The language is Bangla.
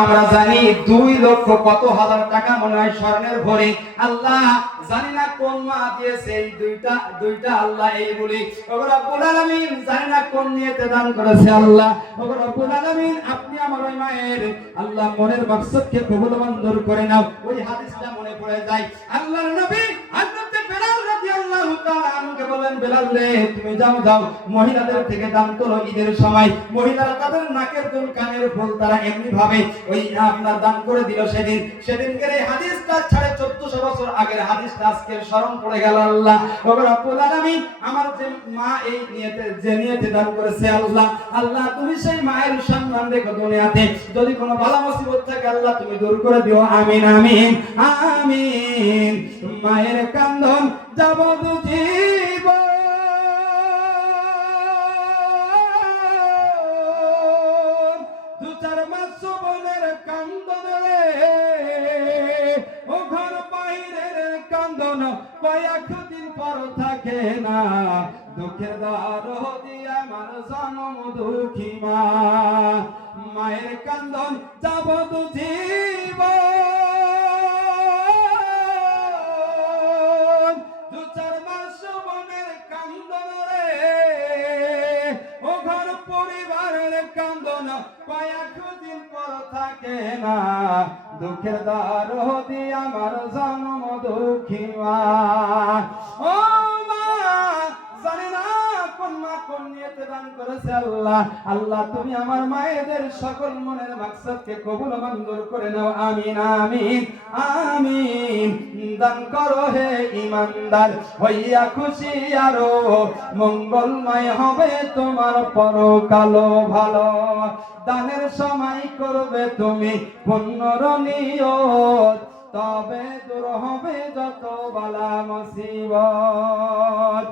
আমরা জানি 2 লক্ষ কত হাজার টাকা মনে হয় স্বর্ণের ভরে। আল্লাহ জানি না কোন মা দিয়েছে এই দুইটা আল্লাহ এই বলি ওগো রব্বুল আলামিন জানি না কোন নিয়তে দান করেছে আল্লাহ। ওগো রব্বুল আলামিন আপনি আমার ওই মায়ের আল্লাহ মনের মাকসাদকে কবুল মঞ্জুর করে নাও। ওই হাদিসটা মনে পড়ে যায় আল্লাহর নবী হযরত বেলাল রাদিয়াল্লাহু তাআলা আনহুকে বলেন, বেলাল রে তুমি যাও মহিলাদের থেকে দান করো। ঈদের সময় মহিলারা তাদের নাকের দুল কানের ফুল তারা এমনি ভাবে ওই আপনার দান করে দিল। সেদিনকের এই হাদিসটা 1450 বছর আগের হাদিসটা আজকে স্মরণ পড়ে গেল। আল্লাহ ওগো রব্বুল আলামিন আমার যে মা এই নিয়তে দান করেছে আল্লাহ তুমি সেই মায়ের সম্মান রেখো দুনিয়াতে। যদি কোনো বালা মুসিবত থাকে আল্লাহ তুমি দূর করে দিও। আমিন আমিন আমিন। মায়ের কান্দন যাবত জীবন জীবনের কান্দন রে ও ঘর বাইরের কান্দন কয়েকদিন পর থাকে না। দুঃখের দ্বার দিয়া আমার জনম দুঃখী মা। মায়ের কান্দন যাবত জীবন 2-4 মাস মনের কান্দন রে ও ঘর পরিবারের কান্দন কয়েকদিন পর থাকে না। দুঃখের দ্বার দিয়া আমার জনম দুঃখী মা। ও মা জানি না কোন মা কোন নিয়তে দান করেছে আল্লাহ তুমি আমার মায়েদের সকল মনের মাকসাদকে কবুল মঞ্জুর করে নাও। আমিন আমিন আমিন। দান করো হে ইমানদার হইয়া খুশি আরো মঙ্গলময় হবে তোমার পরকাল ভালো। দানের সময় করবে তুমি পুণ্যর নিয়ত তবে দূর হবে যত বালা মুসিবত।